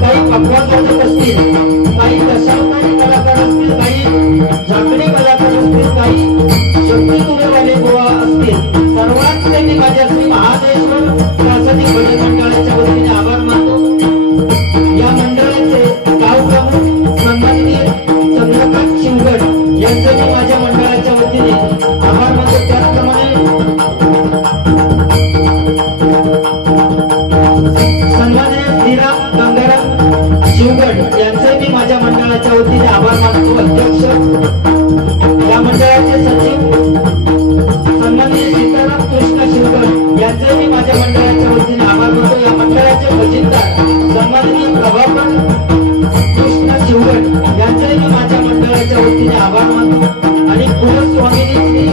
काही पक्वास वाजत असतील, काही दशावतारी मी माझ्या श्री महादेश्वर शासनिक भजन मंडळाच्या वतीने आभार मानतो। या मंडळाचे गाव प्रमुख सन्माननीय चंद्रकांत शिवगड यांचे मी माझ्या मंडळाच्या वतीने आभार मानतो। त्याचप्रमाणे सन्माननीय श्रीराम गंगाराम शिवगड यांचे मी माझ्या मंडळाच्या वतीने आभार मानतो। अध्यक्ष या मंडळाचे सचिव सन्माननीय सीताराम कृष्ण शिवगड यांचे मी माझ्या मंडळाच्या वतीने आभार मानतो। या मंडळाचे खजिनदार सन्माननीय प्रभाकर कृष्ण शिवगड यांचे मी माझ्या मंडळाच्या वतीने आभार मानतो। आणि कुलस्वामिनी श्री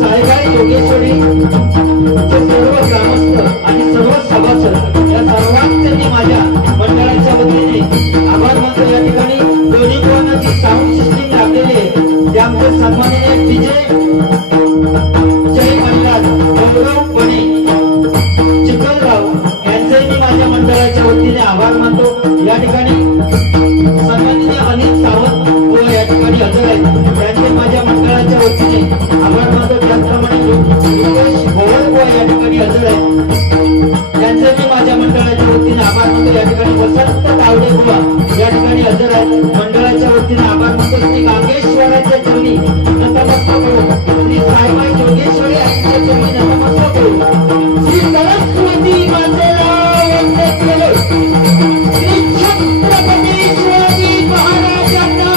साईबाई योगेश्वरी चे सर्व ग्रामस्थ आणि सर्व सभासद या सर्वांचे मी माझ्या मंडळाच्या वतीने आभार मानतो। या ठिकाणी दोन्ही कोणाची साऊंड सिस्टीम लागलेली आहे ते आमचे सन्माननीय विजय जय महाराज गौरव बने चिखलराव यांचे मी माझ्या मंडळाच्या वतीने आभार मानतो। या ठिकाणी सन्माननीय अनिल सावंत व या ठिकाणी हजर आहेत त्यांचे माझ्या मंडळाच्या वतीने आभार मानतो। त्याचप्रमाणे रुपेश गोवळ व या ठिकाणी हजर आहेत त्यांचे मी माझ्या मंडळाच्या वतीने आभार मानतो। या ठिकाणी वसंत तावडे बुवा या ठिकाणी हजर आहेत मंडळाच्या वतीने आभार मानतो। श्री गांगेश्वराच्या चरणी नतमस्तक होऊ, श्री साईबाई योगेश्वरी यांच्या चरणी नतमस्तक होऊ, श्री सरस्वती मातेला वंदन केले, श्री छत्रपती शिवाजी महाराजांना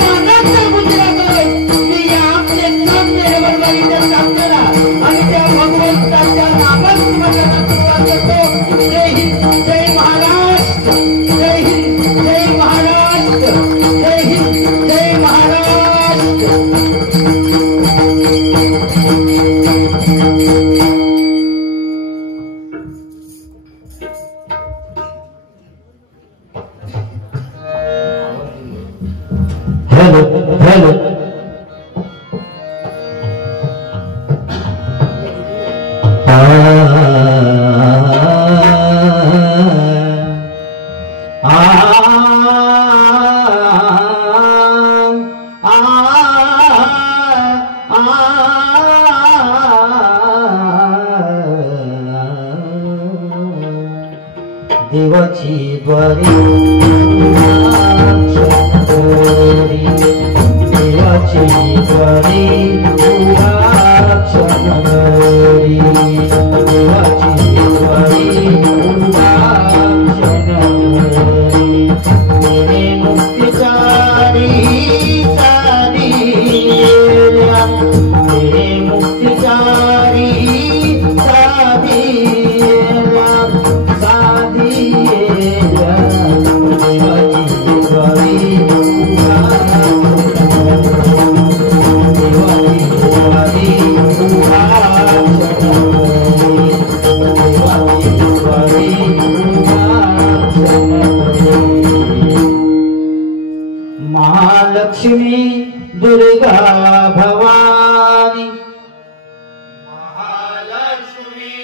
मानाचा मुजरा करत मी या आपले सामने बरोबरीने सामनेला आणि त्या भगवंताच्या नामस्मरणाला सुरुवात करतो। जय हिंद, जय महाराष्ट्र, जय हिंद, जय महाराष्ट्र, जय हिंद, जय महाराष्ट्र। हेलो हेलो देवाची द्वारी देवाची द्वारी देवाची द्वारी मुक्तिकारी सारी मुक्तिकारी साधी महालक्ष्मी दुर्गा भवानी, महालक्ष्मी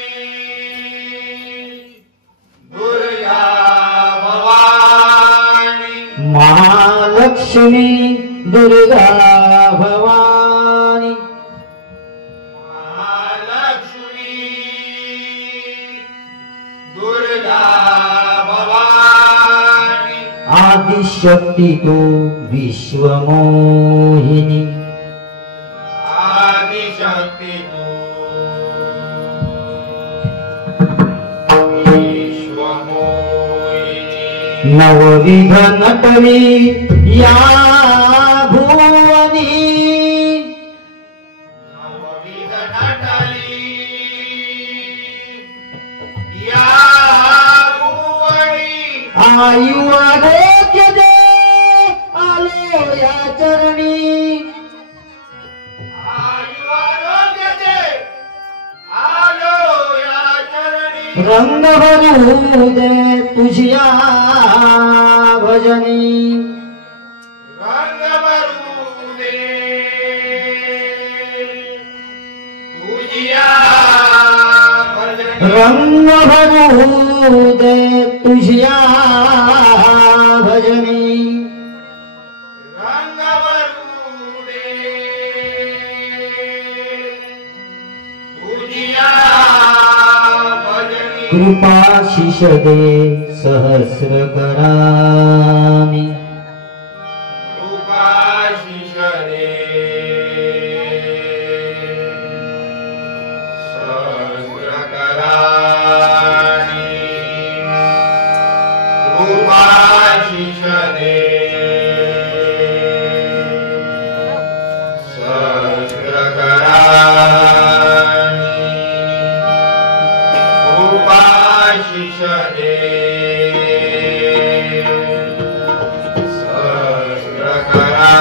दुर्गा भवानी, महालक्ष्मी दुर्गा भवानी, महालक्ष्मी दुर्गा भवानी, आदिशक्ति तू विश्वमोहिनी, आदिशक्ति तू विश्वमोहिनी, नवविध नटवी या भुवनी, नवविध नटली या भुवनी, आयु आरोग्य दे आलो या चरणी, आयु आरोग्य दे आलो या चरणी, रंग भरू दे तुझ्या भजनी, रंग भरू दे तुझ्या भजनी, रंग भरू दे तुझ्या भजनी, रंग भरू दे कृपाशिष दे सहस्र करामी कृपाशिष दे सहस्र कराणी कृपाशिष दे सहस्र कराणी कृपाशिष दे सहस्र कराणी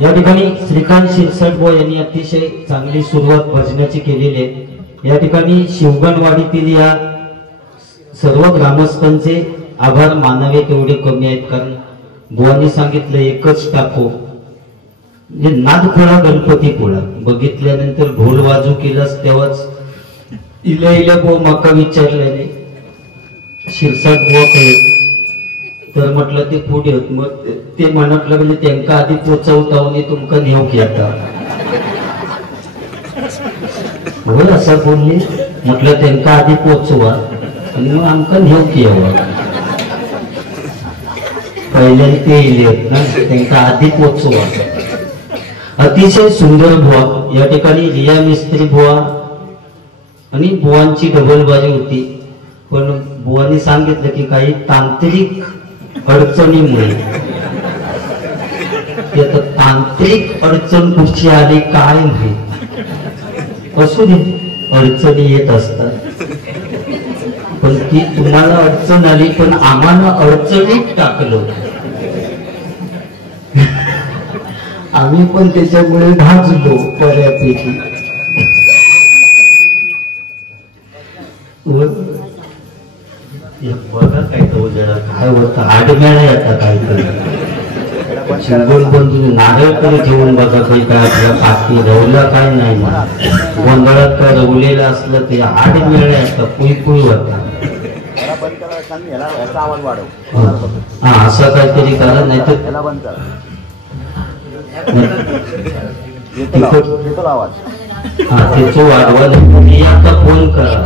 या ठिकाणी श्रीकांत शिरसटबो यांनी अतिशय चांगली सुरुवात भजनाची केलेली आहे। या ठिकाणी शिवगणवाडीतील या सर्व ग्रामस्थांचे आभार मानावे तेवढे कमी आहेत, कारण बुवांनी सांगितलं एकच टाको म्हणजे नादखोळा गणपती पोळा बघितल्यानंतर ढोल वाजू केलास तेव्हाच इल्या इल्या बो माका विचारल्याने शिरसाट बुवा कळत तर म्हटलं ते पुढे होत, मग ते म्हणत लागले त्यांका आधी पोचवता तुमका नेऊ की आता होय असं बोलले, म्हटलं त्यांका आधी पोचवा आणि मग आमका नेऊ की यावं पहिल्यांदा ते इले ना त्यांका आधी पोचवा। अतिशय सुंदर बुवा या ठिकाणी रिया मिस्त्री बुवा आणि बुवांची डबलबाजी होती, पण बुवांनी सांगितलं की काही तांत्रिक अडचणीमुळे तांत्रिक अडचण कुठची आली काय माहित, असू दे अडचणी येत असतात, पण ती तुम्हाला अडचण आली पण आम्हाला अडचणीत टाकलं, आम्ही पण त्याच्यामुळे भाजलो बऱ्यापैकी। बघा काय तो जरा काय होतं आडमेळा येतात काहीतरी शिंगोल बंधू नारळ तरी घेऊन बघा काही काय आपल्या पाठी रवला काय नाही ना गोंधळात काय रवलेलं असलं ते आडमेळा येतात पुई पुई होता। हा असं काहीतरी करा नाही तर हा त्याचं वाढवा तुम्ही आता फोन करा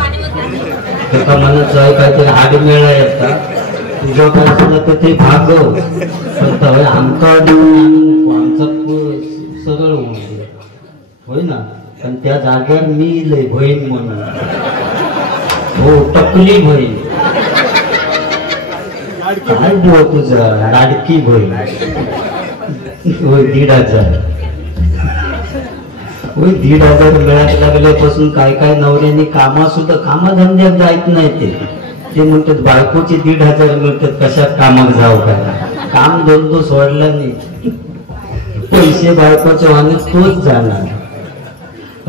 एका मनात जाय काहीतरी आडमेळा येतात तुझं काय झालं तर ते भागव पण आमचा आमचा सरळ होऊन होय ना, पण त्या जागेवर मी लय बहीण म्हणून हो टकली बहीण काय बुवा तुझा लाडकी बहीण होय 1,500 होय 1,500 मिळायला लागल्यापासून काय काय नवऱ्यांनी कामा सुद्धा कामाधंद्यात जायत नाही ते ते म्हणतात बायकोचे 1,500 मिळतात, कशात कामात जाऊ का? काम धंदो सोडला नाही, पैसे बायकोचे वाहने तोच जाणार.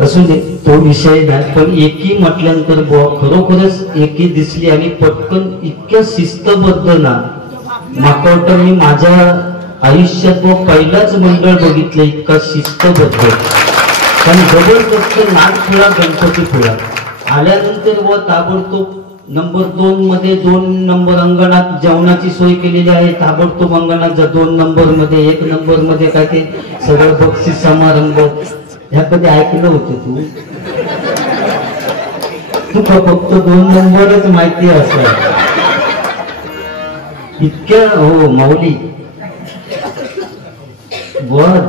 असू दे, तो विषय नाही. पण एकी म्हटल्यानंतर खरोखरच एकी दिसली आणि पटकन इतक्या शिस्तबद्ध ना, माका वाटतं मी माझ्या आयुष्यात पहिलाच मंडळ बघितलं इतका शिस्तबद्ध. पण जबरदस्त नागपुरा गणपती पुळा आल्यानंतर व ताबडतोब नंबर 2 मध्ये 2 नंबर अंगणात जेवणाची सोय केलेली आहे. ताबडतोब अंगणात 2 नंबर मध्ये 1 नंबर मध्ये काय ते सगळं बक्षीस समारंभ. ह्या कधी ऐकलं होतं तू? तुका फक्त 2 नंबरच माहिती असं इतक्या. हो माऊली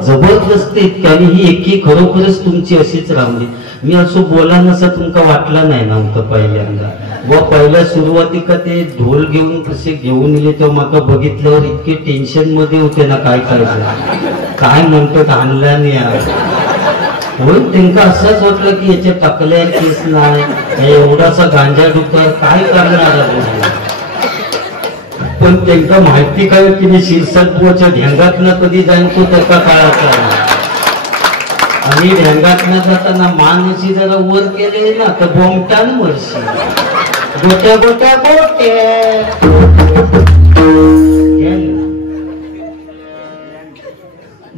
जबरदस्त इतक्या. आणि ही एकी खरोखरच तुमची अशीच राहली. मी असं बोला नसा तुमका वाटला नाही नव्हतं पहिल्यांदा. व पहिल्या सुरुवातीका ते ढोल घेऊन कसे घेऊन येले तेव्हा माका बघितल्यावर इतके टेन्शन मध्ये होते ना, काय करायचं काय म्हणतात आणला नाही. होय त्यांना असंच वाटलं की याच्या टाकल्या केस नाही, एवढासा गांजा डुकर काय करणार. पण त्यांना माहिती काय की मी शिरसाटपूरच्या ढेंगातनं कधी जाईन तो त्याचा काळाचा. आणि ढेंगातनं जाताना मानशी जरा वर केले ना तर बोमटान वर्षी गोट्या गोट्या गोट्या.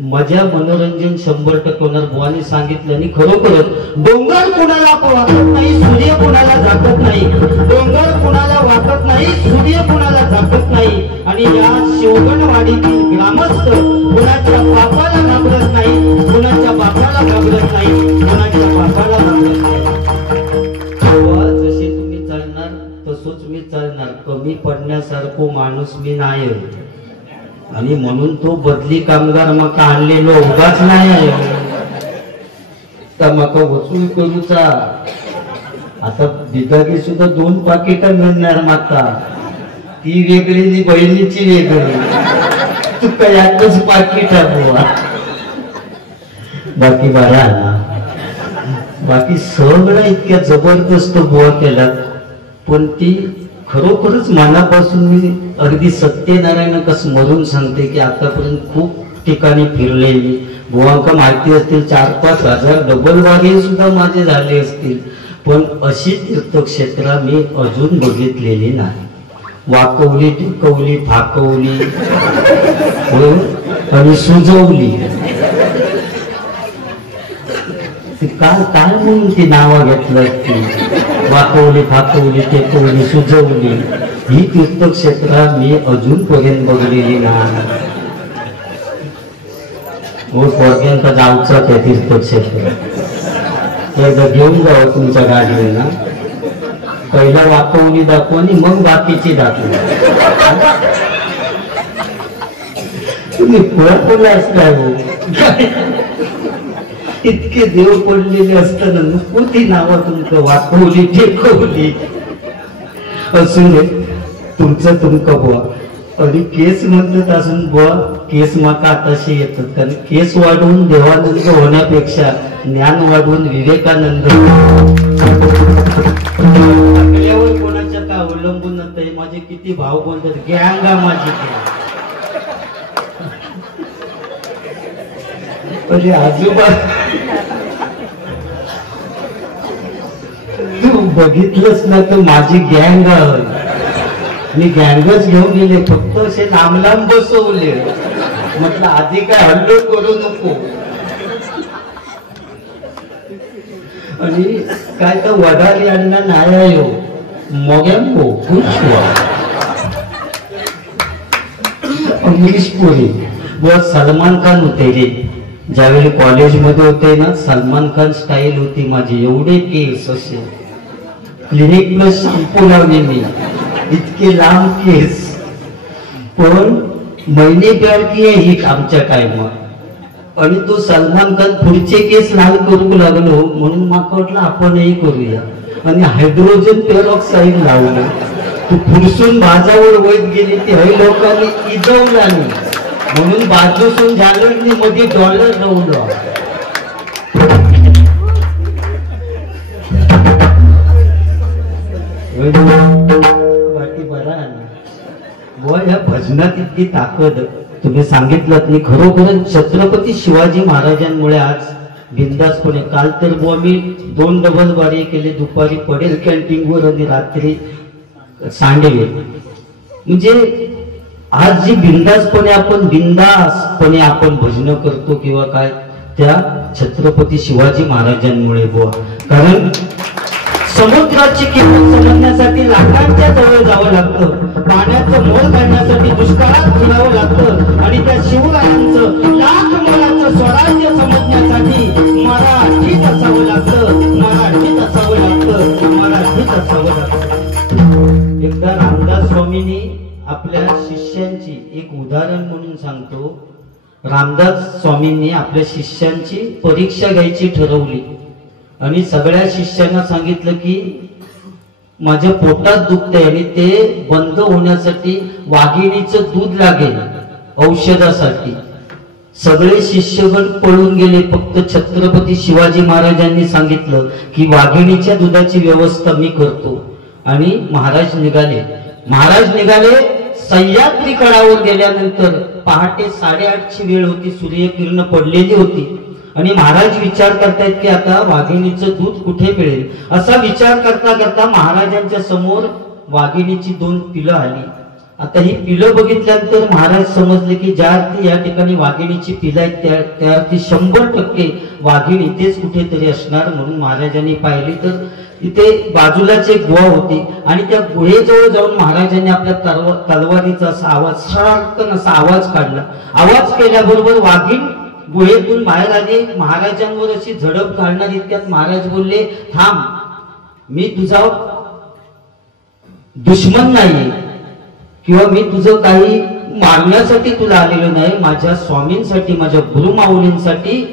मजा मनोरंजन 100% होणार. बुवानी सांगितलं आणि खरोखरच डोंगर कुणाला वाकत नाही, सूर्य कुणाला झाकत नाही. डोंगर कुणाला वाकत नाही, सूर्य कुणाला झाकत नाही. आणि या शिवगणवाडीतील ग्रामस्थ कुणाच्या बापाला घाबरत नाही, कुणाच्या बापाला घाबरत नाही, कुणाच्या बापाला घाबरत नाही. जसे तुम्ही चालणार तसंच मी चालणार. कमी पडण्यासारखं माणूस मी नाही. आणि म्हणून तो बदली कामगार मका आणलेलो उगाच नाही आहे. तर मका वसूल करूचा. आता बिदागी सुद्धा 2 पाकिट मिळणार माता, ती वेगळी नी बहिणीची वेगळी. तुका यातच पाकिट बुवा. बाकी बरा ना, बाकी सगळं इतक्या जबरदस्त बुवा केला. पण ती खरोखरच मनापासून मी अगदी सत्यनारायण स्मरून सांगते की आतापर्यंत खूप ठिकाणी फिरले मी. बुवांका माहिती असतील 4-5 हजार डबल वागे सुद्धा माझे झाले असतील. पण अशी तीर्थक्षेत्र मी अजून बघितलेली नाही. वाकवली, टिकवली, फाकवली आणि सुजवली. काय काय म्हणून ती नावं घेतलं ती वाकवली, फाकवली, टेकवली, सुजवली. ही तीर्थक्षेत्र मी अजूनपर्यंत बघलेली नाही. पोरग्यांचा जाऊचा त्या तीर्थक्षेत्र एकदा घेऊन जावं तुमच्या गाडीने ना. पहिला वाकवली दाखव आणि मग बाकीची दाखव. तुम्ही कोणा असताय हो? इतके देव पडलेले असताना नको ती नावं तुमचं वाकवली, टेकवली. असून तुमचं तुमका बुवा. आणि केस म्हणतात असून बुवा केस माका आताशी येतात. कारण केस वाढवून देवानंद होण्यापेक्षा ज्ञान वाढवून विवेकानंद. आपल्यावर कोणाच्या का अवलंबून नसतं. माझे किती भाव बोलतात गँगा माझी. अरे आजोबा तू बघितलंच ना तर माझी गँग मी गँगच घेऊन गेले. फक्त असे लांब लांब बसवले. म्हटलं आधी काय हल्लो करू नको. आणि काय तर वडाली अण्णा नाही मोग्यांबो खुश इंग्लिश पोरी. व सलमान खान होते रे ज्यावेळी कॉलेजमध्ये होते ना. सलमान खान स्टाईल होती माझी. एवढे केस असे क्लिनिक प्लस शॅम्पू लावले मी. इतके लांब केस. पण महिने प्यार किए हिट आमच्या टाइमात. आणि तो सलमान खान पुढचे केस लाल करू लागलो म्हणून माका वाटलं आपणही करूया. आणि हायड्रोजन पेरॉक्साईड लावलं. तू पुरसून भाजावर वैद गेली ती हे लोकांनी इजवला नाही म्हणून बाजूसून झालं मध्ये डॉलर लावलं. या भजनात इतकी ताकद तुम्ही सांगितलं नाही. खरोखरच छत्रपती शिवाजी महाराजांमुळे आज बिंदासपणे, काल तर बुवा मी 2 डबल बारी केले, दुपारी पडेल कॅन्टीनवर आणि रात्री सांडवे. म्हणजे आज जी बिंदासपणे आपण भजन करतो किंवा काय, त्या छत्रपती शिवाजी महाराजांमुळे बुवा. कारण समुद्राची किंमत समजण्यासाठी लाखांच्या जवळ जावं लागतं, पाण्याचं मोल काढण्यासाठी दुष्काळात फिरावं लागतं, आणि त्या शिवरायांचं लाख मोलाचं स्वराज्य समजण्यासाठी मराठीत असावं लागतं, मराठीत असावं लागतं, मराठीत असावं लागतं. एकदा रामदास स्वामींनी आपल्या शिष्यांची, एक उदाहरण म्हणून सांगतो, रामदास स्वामींनी आपल्या शिष्यांची परीक्षा घ्यायची ठरवली आणि सगळ्या शिष्यांना सांगितलं की माझ्या पोटात दुखतंय आणि ते बंद होण्यासाठी वाघिणीचं दूध लागेल औषधासाठी. सगळे शिष्यगण पळून गेले, फक्त छत्रपती शिवाजी महाराजांनी सांगितलं की वाघिणीच्या दुधाची व्यवस्था मी करतो. आणि महाराज निघाले. सह्याद्री गडावर गेल्यानंतर पहाटे 8:30ची वेळ होती, सूर्यकिरण पडलेली होती आणि महाराज विचार करतायत की आता वाघिणीचं दूध कुठे मिळेल. असा विचार करता करता महाराजांच्या समोर वाघिणीची 2 पिलं आली. आता ही पिलं बघितल्यानंतर महाराज समजले की ज्या अर्थी या ठिकाणी वाघिणीची पिलं आहेत त्या अर्थी 100% वाघिणी तेच कुठेतरी असणार. म्हणून महाराजांनी पाहिली तर इथे बाजूलाच एक गुहा होती आणि त्या गुहेजवळ जाऊन महाराजांनी आपल्या तलवारीचा असा आवाज, सडकन असा आवाज काढला. आवाज केल्याबरोबर वाघीण गुहेतून बाहेर आली. महाराजांवर अशी झडप घालणार इतक्यात महाराज बोलले, थांब, मी तुझा दुश्मन नाहीये किंवा मी तुझं काही मारण्यासाठी तुला आलेलो नाही. माझ्या स्वामींसाठी, माझ्या गुरुमाऊलींसाठी,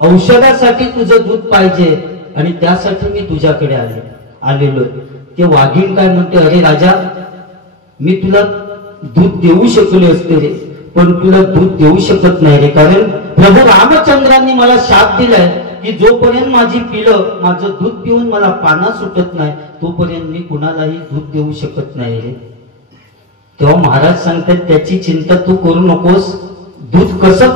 औषधासाठी तुझं दूध पाहिजे आणि त्यासाठी मी तुझ्याकडे आलेलो. ते वाघीण काय म्हणते, अरे राजा, मी तुला दूध देऊ शकले असते रे, पण तुला दूध देऊ शकत नाही रे, कारण प्रभू रामचंद्रांनी मला शाप दिलाय की जोपर्यंत माझी पिलं माझं दूध पिऊन मला पाना सुटत नाही तोपर्यंत मी कुणालाही दूध देऊ शकत नाही रे. तेव्हा महाराज सांगतात त्याची चिंता तू करू नकोस, दूध कसं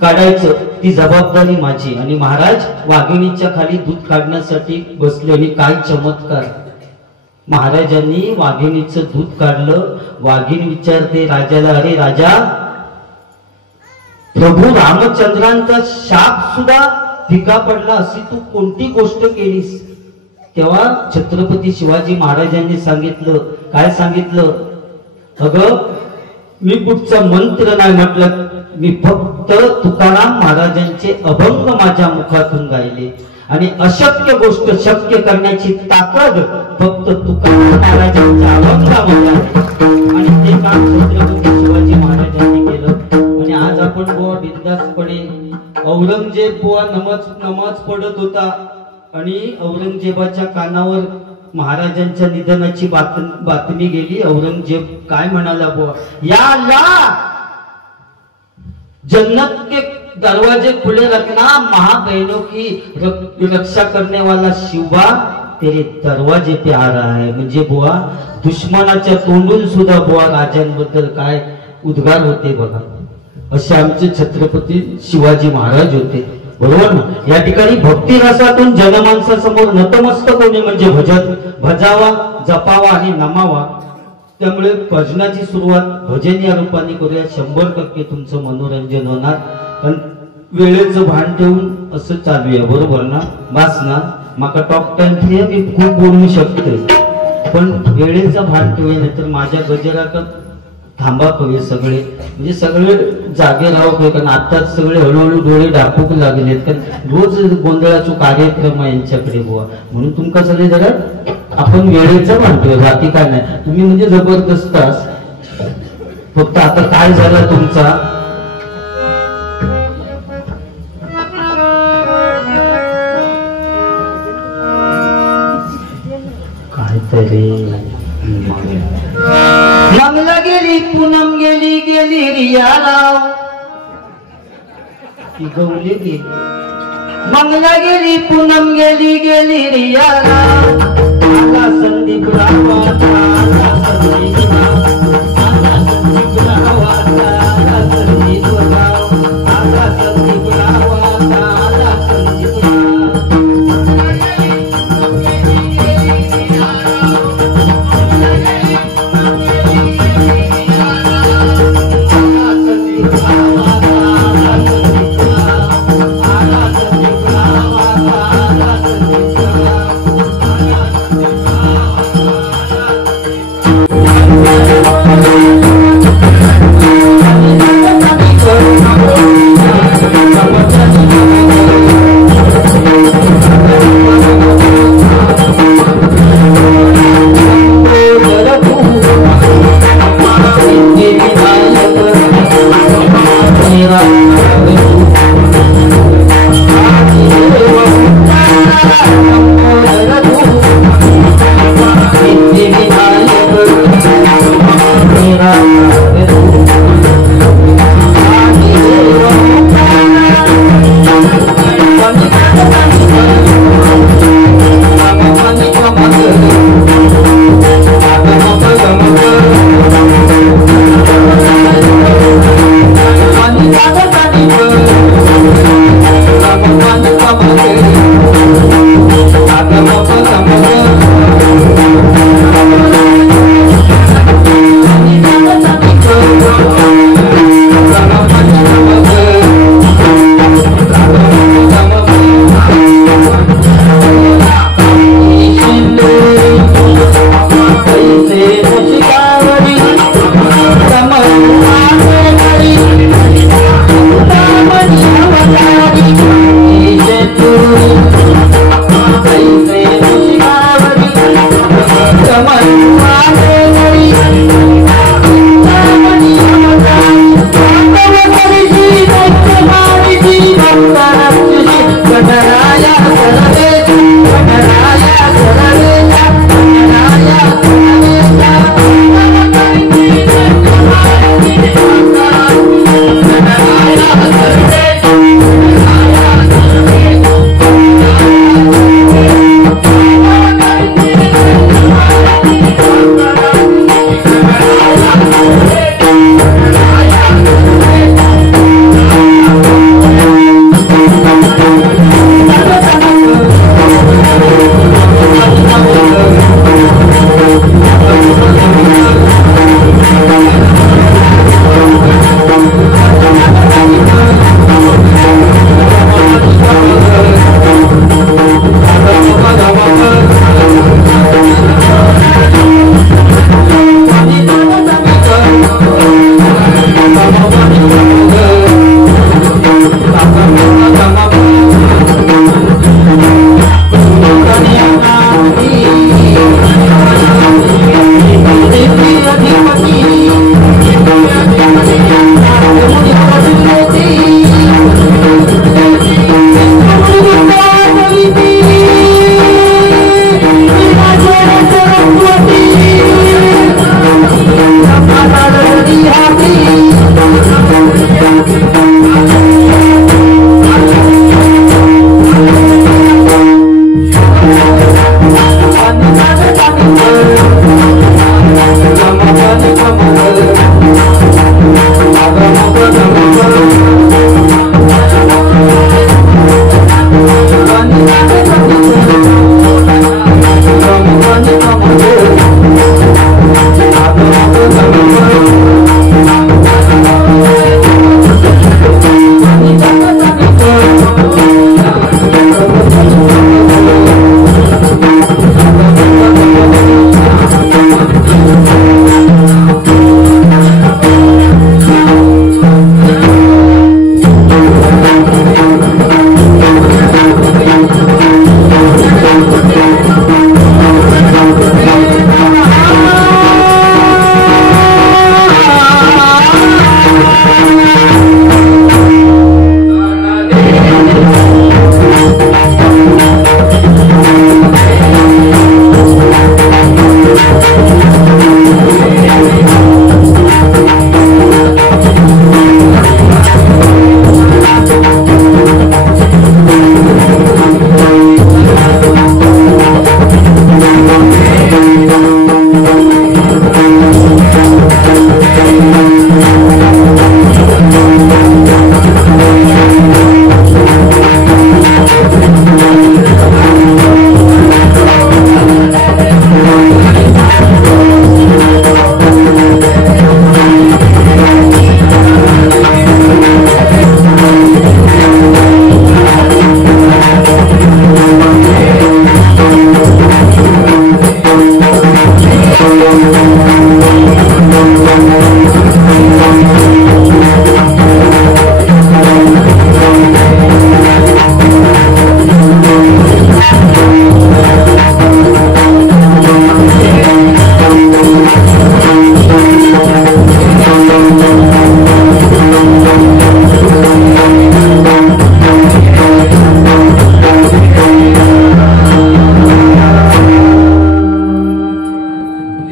काढायचं ती जबाबदारी माझी. आणि महाराज वाघिणीच्या खाली दूध काढण्यासाठी बसले आणि काय चमत्कार, महाराजांनी वाघिणीचं दूध काढलं. वाघीण विचारते राजाला, अरे राजा, प्रभू रामचंद्रांचा शाप सुद्धा फिका पडला, अशी तू कोणती गोष्ट केलीस. तेव्हा छत्रपती शिवाजी महाराजांनी सांगितलं, काय सांगितलं, अगं मी कुठचा मंत्र नाही म्हटलं, मी फक्त तुकाराम महाराजांचे अभंग माझ्या मुखातून गायले आणि अशक्य गोष्ट शक्य करण्याची ताकद फक्त तुकाराम महाराजांच्या अभंगामध्ये आहे. आणि ते काम छत्रपती शिवाजी महाराजांनी केलं. आणि आज आपण बुवा बिंदासपणे, औरंगजेब बुवा नमाज पडत होता आणि औरंगजेबाच्या कानावर महाराजांच्या निधनाची बातमी गेली. औरंगजेब काय म्हणाला, बुवा या अल्लाह, जन्नत के दरवाजे खुले रखना, महाबहनों की रक्षा करने वाला शिवा तेरे दरवाजे पे आ रहा है. म्हणजे बुवा दुश्मनाच्या तोंडून सुद्धा बुवा राजांबद्दल काय उद्गार होते बघा. असे आमचे छत्रपती शिवाजी महाराज होते, बरोबर ना. या ठिकाणी भक्ती रसातून जनमानसासमोर नतमस्तक होणे म्हणजे भजावा, जपावा आणि नमावा. त्यामुळे भजनाची सुरुवात भजन या रूपाने करूया. 100% तुमचं मनोरंजन होणार. पण वेळेचं भान ठेवून असं चालूया, बरोबर ना. बास ना, माका टॉक टाइम फ्री आहे, मी खूप बोलू शकते, पण वेळेचं भान ठेवूया, नाहीतर माझ्या गजरात थांबा कवे सगळे, म्हणजे सगळे जागे राहावं. कारण आताच सगळे हळूहळू डोळे डाकूक लागलेत, कारण रोज गोंधळाचा कार्यक्रम आहे यांच्याकडे बुवा. म्हणून तुमका सगळे जरा आपण वेळेचं म्हणतोय, बाकी काय नाही. तुम्ही म्हणजे जबरदस्त आहात. फक्त आता काय झालं तुमचा, काहीतरी मंगला गेली, पूनम गेली रियाराव, ती गवली गेली. मंगला गेली, पूनम गेली रियाराव, आला संदीप राव, आला संदीप राव, आला Thank you.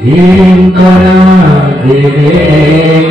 भीम करा दे